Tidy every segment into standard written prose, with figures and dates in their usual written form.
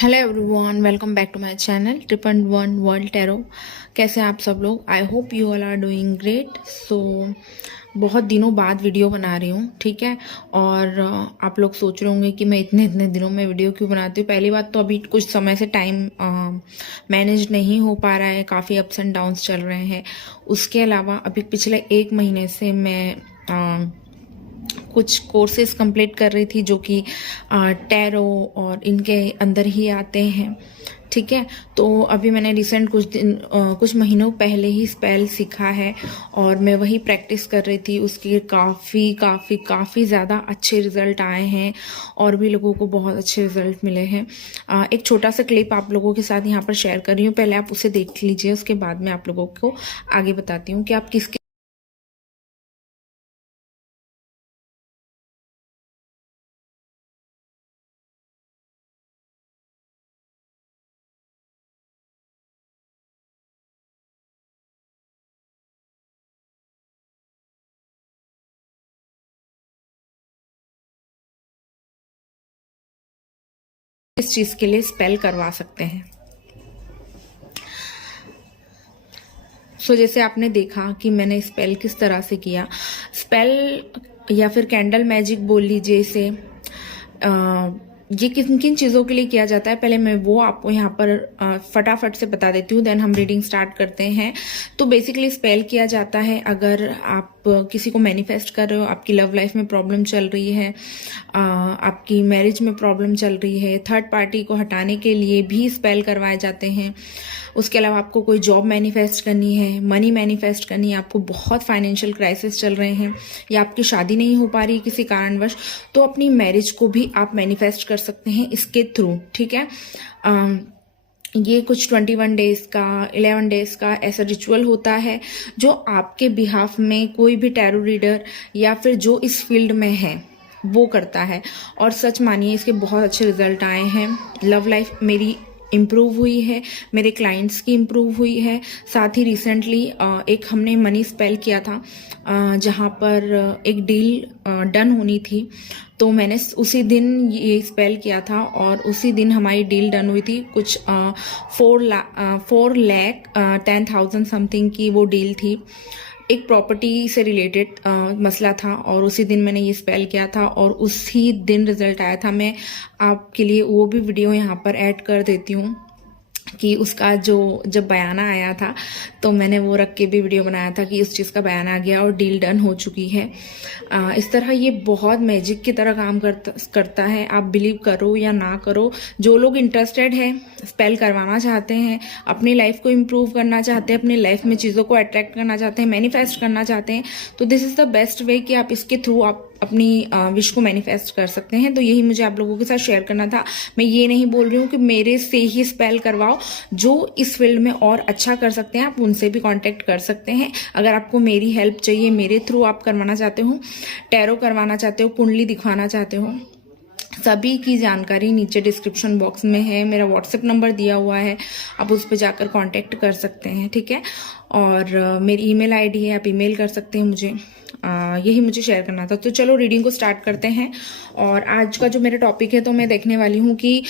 Hello everyone, welcome back to my channel triple one world tarot. कैसे हैं आप सब लोग? I hope you all are doing great. So बहुत दिनों बाद वीडियो बना रही हूँ, ठीक है। और आप लोग सोच रहे होंगे कि मैं इतने दिनों में वीडियो क्यों बनाती हूँ। पहली बात तो अभी कुछ समय से टाइम मैनेज नहीं हो पा रहा है, काफ़ी अप्स एंड डाउन्स चल रहे हैं। उसके अलावा अभी पिछले 1 महीने से मैं कुछ कोर्सेज कंप्लीट कर रही थी जो कि टैरो और इनके अंदर ही आते हैं, ठीक है। तो अभी मैंने रिसेंट कुछ महीनों पहले ही स्पेल सीखा है और मैं वही प्रैक्टिस कर रही थी। उसके काफ़ी ज़्यादा अच्छे रिजल्ट आए हैं और भी लोगों को बहुत अच्छे रिजल्ट मिले हैं। एक छोटा सा क्लिप आप लोगों के साथ यहाँ पर शेयर कर रही हूँ, पहले आप उसे देख लीजिए, उसके बाद मैं आप लोगों को आगे बताती हूँ कि आप किस किस चीज़ के लिए स्पेल करवा सकते हैं। जैसे आपने देखा कि मैंने स्पेल किस तरह से किया। स्पेल या फिर कैंडल मैजिक बोल लीजिए इसे, ये किन किन चीज़ों के लिए किया जाता है पहले मैं वो आपको यहाँ पर फटाफट से बता देती हूँ, देन हम रीडिंग स्टार्ट करते हैं। तो बेसिकली स्पेल किया जाता है अगर आप किसी को मैनिफेस्ट कर रहे हो, आपकी लव लाइफ में प्रॉब्लम चल रही है, आपकी मैरिज में प्रॉब्लम चल रही है, थर्ड पार्टी को हटाने के लिए भी स्पेल करवाए जाते हैं। उसके अलावा आपको कोई जॉब मैनिफेस्ट करनी है, मनी मैनिफेस्ट करनी है, आपको बहुत फाइनेंशियल क्राइसिस चल रहे हैं या आपकी शादी नहीं हो पा रही है किसी कारणवश, तो अपनी मैरिज को भी आप मैनिफेस्ट कर सकते हैं इसके थ्रू, ठीक है। ये कुछ 21 डेज का 11 डेज का ऐसा रिचुअल होता है जो आपके बिहाफ में कोई भी टैरो रीडर या फिर जो इस फील्ड में है वो करता है। और सच मानिए इसके बहुत अच्छे रिजल्ट आए हैं। लव लाइफ मेरी इम्प्रूव हुई है, मेरे क्लाइंट्स की इम्प्रूव हुई है। साथ ही रिसेंटली एक हमने मनी स्पेल किया था जहाँ पर एक डील डन होनी थी, तो मैंने उसी दिन ये स्पेल किया था और उसी दिन हमारी डील डन हुई थी। कुछ 4,10,000 समथिंग की वो डील थी। एक प्रॉपर्टी से रिलेटेड मसला था और उसी दिन मैंने ये स्पेल किया था और उसी दिन रिजल्ट आया था। मैं आपके लिए वो भी वीडियो यहाँ पर ऐड कर देती हूँ कि उसका जब बयाना आया था तो मैंने वो रख के भी वीडियो बनाया था कि उस चीज़ का बयाना आ गया और डील डन हो चुकी है। इस तरह ये बहुत मैजिक की तरह काम करता है। आप बिलीव करो या ना करो, जो लोग इंटरेस्टेड है, स्पेल करवाना चाहते हैं, अपनी लाइफ को इम्प्रूव करना चाहते हैं, अपनी लाइफ में चीज़ों को अट्रैक्ट करना चाहते हैं, मैनिफेस्ट करना चाहते हैं, तो this is the best way कि आप इसके थ्रू आप अपनी विश को मैनिफेस्ट कर सकते हैं। तो यही मुझे आप लोगों के साथ शेयर करना था। मैं ये नहीं बोल रही हूँ कि मेरे से ही स्पेल करवाओ, जो इस फील्ड में और अच्छा कर सकते हैं आप उनसे भी कांटेक्ट कर सकते हैं। अगर आपको मेरी हेल्प चाहिए, मेरे थ्रू आप करवाना चाहते हो, टैरो करवाना चाहते हो, कुंडली दिखवाना चाहते हो, सभी की जानकारी नीचे डिस्क्रिप्शन बॉक्स में है। मेरा व्हाट्सएप नंबर दिया हुआ है, आप उस पर जाकर कांटेक्ट कर सकते हैं, ठीक है। और मेरी ईमेल आईडी है, आप ईमेल कर सकते हैं मुझे। यही मुझे शेयर करना था। तो चलो रीडिंग को स्टार्ट करते हैं। और आज का जो मेरा टॉपिक है, तो मैं देखने वाली हूँ कि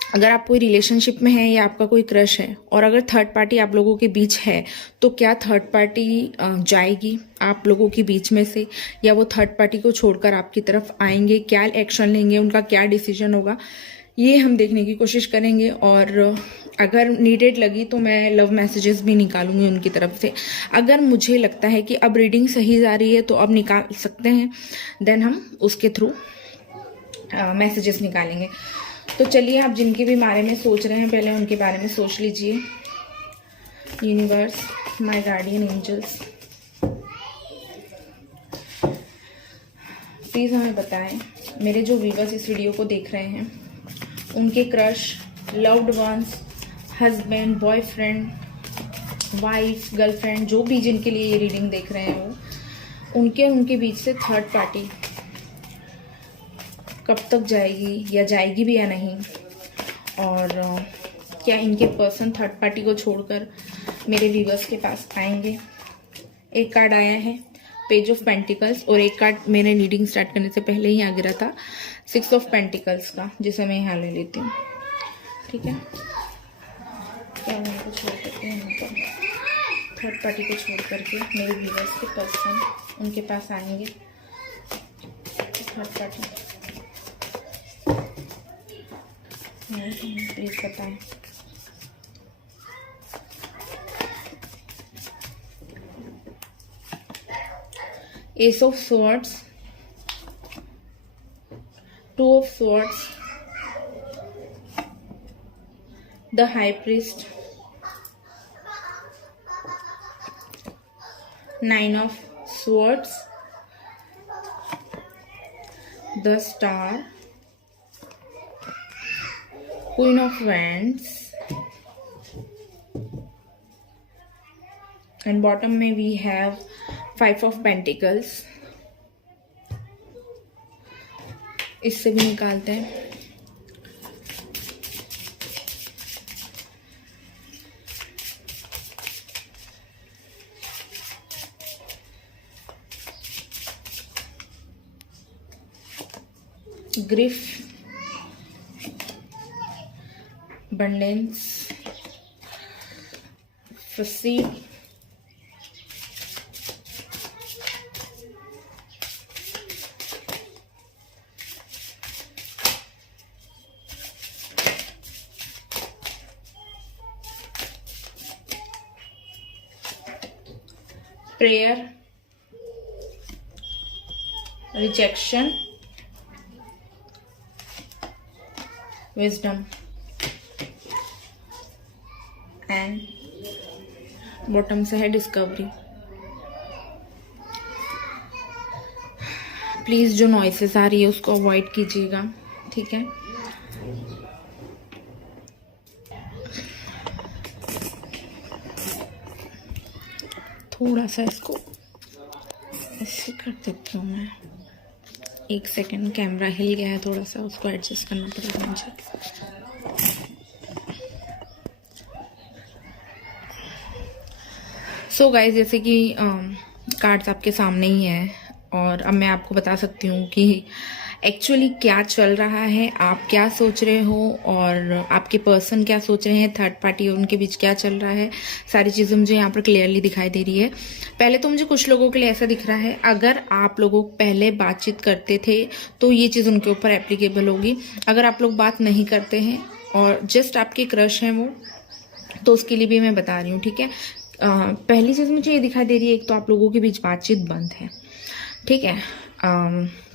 अगर आप कोई रिलेशनशिप में है या आपका कोई क्रश है और अगर थर्ड पार्टी आप लोगों के बीच है, तो क्या थर्ड पार्टी जाएगी आप लोगों के बीच में से, या वो थर्ड पार्टी को छोड़कर आपकी तरफ आएंगे, क्या एक्शन लेंगे, उनका क्या डिसीजन होगा, ये हम देखने की कोशिश करेंगे। और अगर नीडेड लगी तो मैं लव मैसेजेस भी निकालूंगी उनकी तरफ से। अगर मुझे लगता है कि अब रीडिंग सही जा रही है तो अब निकाल सकते हैं, देन हम उसके थ्रू मैसेजेस निकालेंगे। तो चलिए, आप जिनके भी बारे में सोच रहे हैं पहले उनके बारे में सोच लीजिए। Universe, my guardian angels, please हमें बताएं, मेरे जो व्यूअर्स इस वीडियो को देख रहे हैं, उनके crush, loved ones, husband, boyfriend, wife, girlfriend, जो भी जिनके लिए ये रीडिंग देख रहे हैं वो, उनके बीच से थर्ड पार्टी कब तक जाएगी या जाएगी भी या नहीं, और क्या इनके पर्सन थर्ड पार्टी को छोड़कर मेरे व्यूअर्स के पास आएंगे। एक कार्ड आया है पेज ऑफ पेंटिकल्स और एक कार्ड मैंने रीडिंग स्टार्ट करने से पहले ही आ गिरा था 6 ऑफ पेंटिकल्स का, जिसे मैं यहाँ ले लेती हूँ। ठीक है, क्या मैं इनको छोड़ करके यहाँ पर थर्ड पार्टी को छोड़ करके मेरे व्यूअर्स के पर्सन उनके पास आएंगे। थर्ड पार्टी प्लीज बताएं। S of swords, 2 of swords, the high priest, 9 of swords, the star, queen of wands, and bottom में we have 5 of pentacles। इससे भी निकालते हैं। Grief, abundance, facade, prayer, rejection, wisdom, and bottom से है discovery. Please जो noises आ रही है उसको अवॉइड कीजिएगा। ठीक है, थोड़ा सा इसको ऐसे कर देती हूँ मैं। 1 सेकेंड, कैमरा हिल गया है थोड़ा सा, उसको एडजस्ट करना पड़ेगा मुझे। सो गाइस, जैसे कि कार्ड्स आपके सामने ही है और अब मैं आपको बता सकती हूँ कि एक्चुअली क्या चल रहा है, आप क्या सोच रहे हो और आपके पर्सन क्या सोच रहे हैं, थर्ड पार्टी और उनके बीच क्या चल रहा है। सारी चीज़ें मुझे यहाँ पर क्लियरली दिखाई दे रही है। पहले तो मुझे कुछ लोगों के लिए ऐसा दिख रहा है, अगर आप लोगों पहले बातचीत करते थे तो ये चीज़ उनके ऊपर एप्लीकेबल होगी। अगर आप लोग बात नहीं करते हैं और जस्ट आपके क्रश हैं वो, तो उसके लिए भी मैं बता रही हूँ। ठीक है, पहली चीज़ मुझे ये दिखाई दे रही है, एक तो आप लोगों के बीच बातचीत बंद है। ठीक है,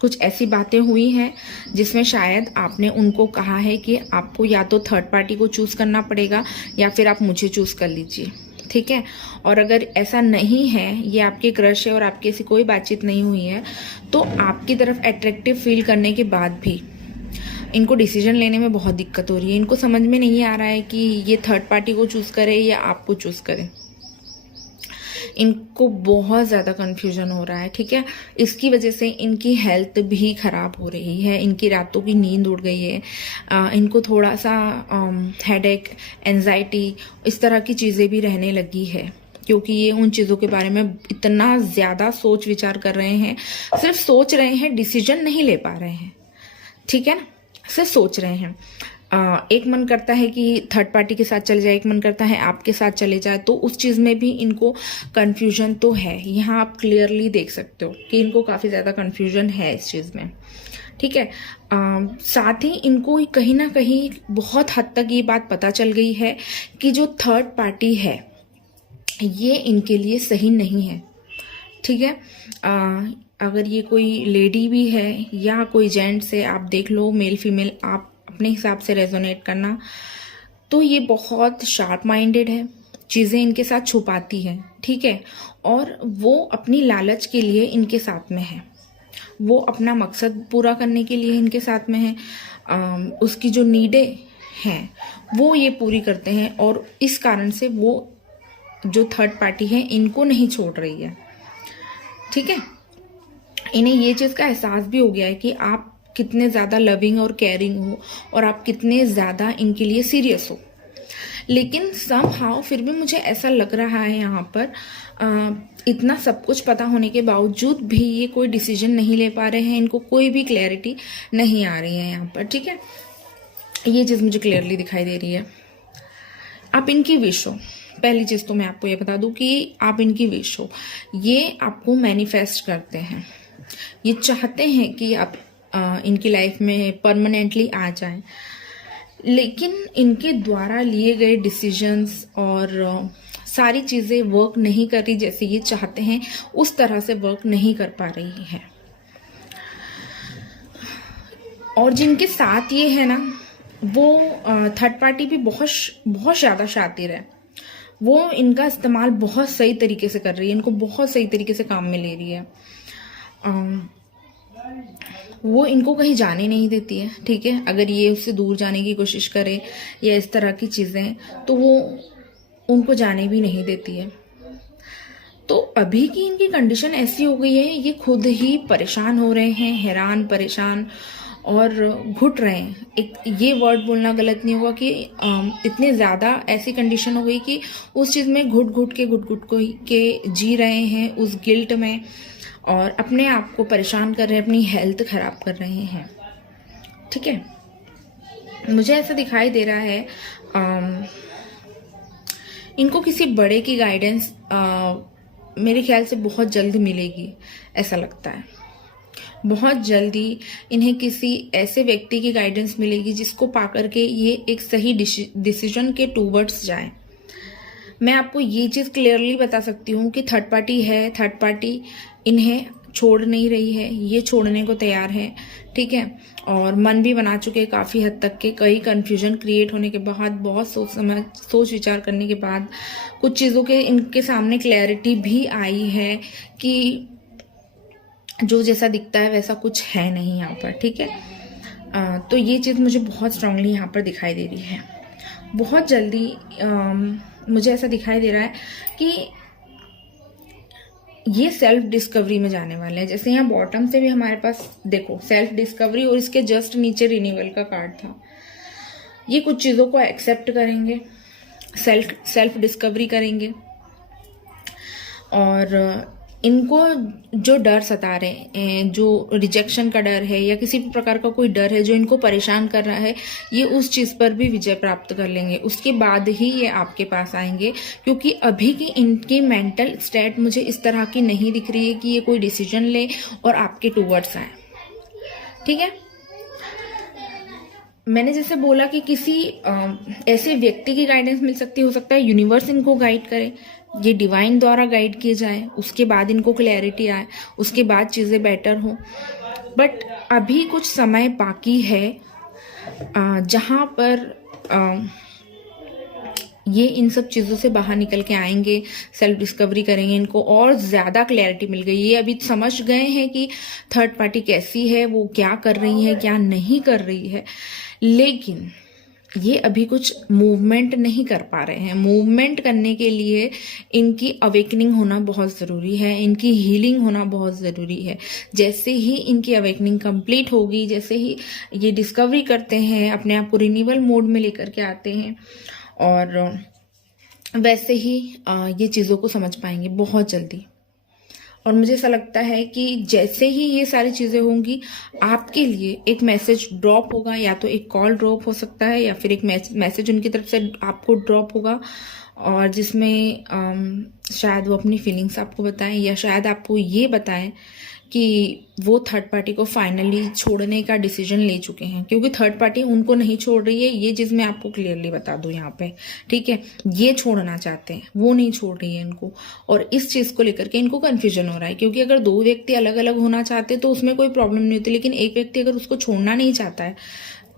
कुछ ऐसी बातें हुई हैं जिसमें शायद आपने उनको कहा है कि आपको या तो थर्ड पार्टी को चूज़ करना पड़ेगा या फिर आप मुझे चूज़ कर लीजिए। ठीक है, और अगर ऐसा नहीं है, ये आपके क्रश है और आपकी ऐसी कोई बातचीत नहीं हुई है, तो आपकी तरफ अट्रैक्टिव फील करने के बाद भी इनको डिसीजन लेने में बहुत दिक्कत हो रही है। इनको समझ में नहीं आ रहा है कि ये थर्ड पार्टी को चूज़ करे या आपको चूज़ करे। इनको बहुत ज़्यादा कन्फ्यूजन हो रहा है। ठीक है, इसकी वजह से इनकी हेल्थ भी ख़राब हो रही है, इनकी रातों की नींद उड़ गई है, इनको थोड़ा सा हेडेक, एंजाइटी, इस तरह की चीज़ें भी रहने लगी है, क्योंकि ये उन चीज़ों के बारे में इतना ज़्यादा सोच विचार कर रहे हैं। सिर्फ सोच रहे हैं, डिसीजन नहीं ले पा रहे हैं। ठीक है ना, सिर्फ सोच रहे हैं। एक मन करता है कि थर्ड पार्टी के साथ चले जाए, एक मन करता है आपके साथ चले जाए, तो उस चीज़ में भी इनको कन्फ्यूजन तो है। यहाँ आप क्लियरली देख सकते हो कि इनको काफ़ी ज़्यादा कन्फ्यूजन है इस चीज़ में। ठीक है, साथ ही इनको कहीं ना कहीं बहुत हद तक ये बात पता चल गई है कि जो थर्ड पार्टी है ये इनके लिए सही नहीं है। ठीक है, अगर ये कोई लेडी भी है या कोई जेंट्स है, आप देख लो, मेल फीमेल, आप अपने हिसाब से रेजोनेट करना। तो ये बहुत शार्प माइंडेड है, चीज़ें इनके साथ छुपाती है। ठीक है, और वो अपनी लालच के लिए इनके साथ में है, वो अपना मकसद पूरा करने के लिए इनके साथ में है। उसकी जो नीडें हैं वो ये पूरी करते हैं और इस कारण से वो जो थर्ड पार्टी है इनको नहीं छोड़ रही है। ठीक है, इन्हें ये चीज़ का एहसास भी हो गया है कि आप कितने ज़्यादा लविंग और केयरिंग हो और आप कितने ज़्यादा इनके लिए सीरियस हो। लेकिन समहाउ फिर भी मुझे ऐसा लग रहा है यहाँ पर इतना सब कुछ पता होने के बावजूद भी ये कोई डिसीजन नहीं ले पा रहे हैं, इनको कोई भी क्लैरिटी नहीं आ रही है यहाँ पर। ठीक है, ये चीज़ मुझे क्लियरली दिखाई दे रही है। आप इनकी विश हो, पहली चीज़ तो मैं आपको ये बता दूं कि आप इनकी विश हो, ये आपको मैनिफेस्ट करते हैं, ये चाहते हैं कि आप इनकी लाइफ में परमानेंटली आ जाएं, लेकिन इनके द्वारा लिए गए डिसीजंस और सारी चीज़ें वर्क नहीं कर रही जैसे ये चाहते हैं, उस तरह से वर्क नहीं कर पा रही है। और जिनके साथ ये है ना, वो थर्ड पार्टी भी बहुत बहुत ज़्यादा शातिर है, वो इनका इस्तेमाल बहुत सही तरीके से कर रही है, इनको बहुत सही तरीके से काम में ले रही है। वो इनको कहीं जाने नहीं देती है। ठीक है, अगर ये उससे दूर जाने की कोशिश करे या इस तरह की चीज़ें, तो वो उनको जाने भी नहीं देती है। तो अभी की इनकी कंडीशन ऐसी हो गई है, ये खुद ही परेशान हो रहे हैं, हैरान परेशान और घुट रहे हैं। एक ये वर्ड बोलना गलत नहीं होगा कि इतने ज़्यादा ऐसी कंडीशन हो गई कि उस चीज़ में घुट घुट के जी रहे हैं, उस गिल्ट में, और अपने आप को परेशान कर रहे हैं, अपनी हेल्थ खराब कर रहे हैं। ठीक है, मुझे ऐसा दिखाई दे रहा है इनको किसी बड़े की गाइडेंस मेरे ख्याल से बहुत जल्द मिलेगी, ऐसा लगता है। बहुत जल्दी इन्हें किसी ऐसे व्यक्ति की गाइडेंस मिलेगी जिसको पाकर के ये एक सही डिसीजन के टूवर्ड्स जाए। मैं आपको ये चीज़ क्लियरली बता सकती हूँ कि थर्ड पार्टी है, थर्ड पार्टी इन्हें छोड़ नहीं रही है, ये छोड़ने को तैयार है। ठीक है, और मन भी बना चुके काफ़ी हद तक के, कई कन्फ्यूजन क्रिएट होने के बाद, बहुत सोच विचार करने के बाद कुछ चीज़ों के इनके सामने क्लैरिटी भी आई है कि जो जैसा दिखता है वैसा कुछ है नहीं यहाँ पर। ठीक है, तो ये चीज़ मुझे बहुत स्ट्रांगली यहाँ पर दिखाई दे रही है। बहुत जल्दी मुझे ऐसा दिखाई दे रहा है कि ये सेल्फ डिस्कवरी में जाने वाले हैं। जैसे यहाँ बॉटम से भी हमारे पास देखो सेल्फ डिस्कवरी, और इसके जस्ट नीचे रिन्यूअल का कार्ड था। ये कुछ चीज़ों को एक्सेप्ट करेंगे, सेल्फ डिस्कवरी करेंगे, और इनको जो डर सता रहे हैं, जो रिजेक्शन का डर है या किसी भी प्रकार का कोई डर है जो इनको परेशान कर रहा है, ये उस चीज़ पर भी विजय प्राप्त कर लेंगे। उसके बाद ही ये आपके पास आएंगे, क्योंकि अभी की इनकी मेंटल स्टेट मुझे इस तरह की नहीं दिख रही है कि ये कोई डिसीजन ले और आपके टूवर्ड्स आए। ठीक है, मैंने जैसे बोला कि किसी ऐसे व्यक्ति की गाइडेंस मिल सकती, हो सकता है यूनिवर्स इनको गाइड करे, ये डिवाइन द्वारा गाइड किए जाए, उसके बाद इनको क्लैरिटी आए, उसके बाद चीज़ें बेटर हो। बट अभी कुछ समय बाकी है जहाँ पर ये इन सब चीज़ों से बाहर निकल के आएंगे, सेल्फ डिस्कवरी करेंगे, इनको और ज़्यादा क्लैरिटी मिल गई। ये अभी समझ गए हैं कि थर्ड पार्टी कैसी है, वो क्या कर रही है, क्या नहीं कर रही है, लेकिन ये अभी कुछ मूवमेंट नहीं कर पा रहे हैं। मूवमेंट करने के लिए इनकी अवेकनिंग होना बहुत ज़रूरी है, इनकी हीलिंग होना बहुत ज़रूरी है। जैसे ही इनकी अवेकनिंग कंप्लीट होगी, जैसे ही ये डिस्कवरी करते हैं, अपने आप को रिन्यूअल मोड में लेकर के आते हैं, और वैसे ही ये चीज़ों को समझ पाएंगे बहुत जल्दी। और मुझे ऐसा लगता है कि जैसे ही ये सारी चीज़ें होंगी, आपके लिए एक मैसेज ड्रॉप होगा, या तो एक कॉल ड्रॉप हो सकता है, या फिर एक मैसेज उनकी तरफ से आपको ड्रॉप होगा, और जिसमें शायद वो अपनी फीलिंग्स आपको बताएं, या शायद आपको ये बताएं कि वो थर्ड पार्टी को फाइनली छोड़ने का डिसीजन ले चुके हैं, क्योंकि थर्ड पार्टी उनको नहीं छोड़ रही है। ये चीज़ मैं आपको क्लियरली बता दूं यहाँ पे। ठीक है, ये छोड़ना चाहते हैं, वो नहीं छोड़ रही है इनको, और इस चीज़ को लेकर के इनको कन्फ्यूजन हो रहा है। क्योंकि अगर दो व्यक्ति अलग अलग होना चाहते तो उसमें कोई प्रॉब्लम नहीं होती, लेकिन एक व्यक्ति अगर उसको छोड़ना नहीं चाहता है,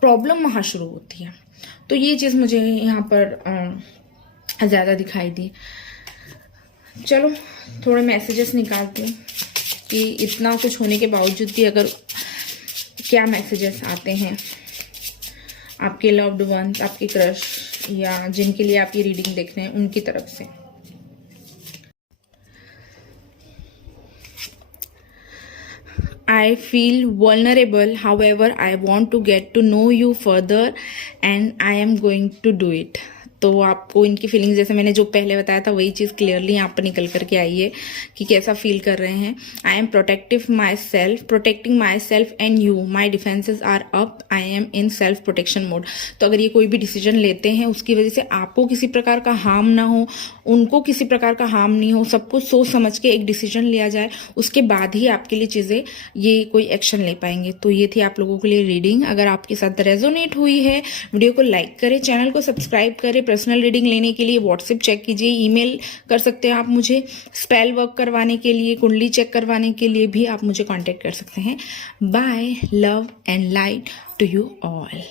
प्रॉब्लम वहाँ शुरू होती है। तो ये चीज़ मुझे यहाँ पर ज़्यादा दिखाई दी। चलो थोड़े मैसेजेस निकालती हूँ कि इतना कुछ होने के बावजूद भी अगर क्या मैसेजेस आते हैं आपके लव्ड वंस, आपके क्रश, या जिनके लिए आप ये रीडिंग देख रहे हैं उनकी तरफ से। I feel vulnerable, however I want to get to know you further and I am going to do it. तो आपको इनकी फीलिंग्स, जैसे मैंने जो पहले बताया था वही चीज़ क्लियरली यहाँ पर निकल करके आई है कि कैसा फील कर रहे हैं। I am protecting myself and you, my defences are up, I am in self protection mode. तो अगर ये कोई भी डिसीजन लेते हैं उसकी वजह से आपको किसी प्रकार का हार्म ना हो, उनको किसी प्रकार का हार्म नहीं हो, सब कुछ सोच समझ के एक डिसीजन लिया जाए, उसके बाद ही आपके लिए चीज़ें ये कोई एक्शन ले पाएंगे। तो ये थी आप लोगों के लिए रीडिंग। अगर आपके साथ रेजोनेट हुई है, वीडियो को लाइक करें, चैनल को सब्सक्राइब करें। पर्सनल रीडिंग लेने के लिए व्हाट्सएप चेक कीजिए, ईमेल कर सकते हैं आप मुझे, स्पेल वर्क करवाने के लिए, कुंडली चेक करवाने के लिए भी आप मुझे कांटेक्ट कर सकते हैं। Bye, love and light to you all.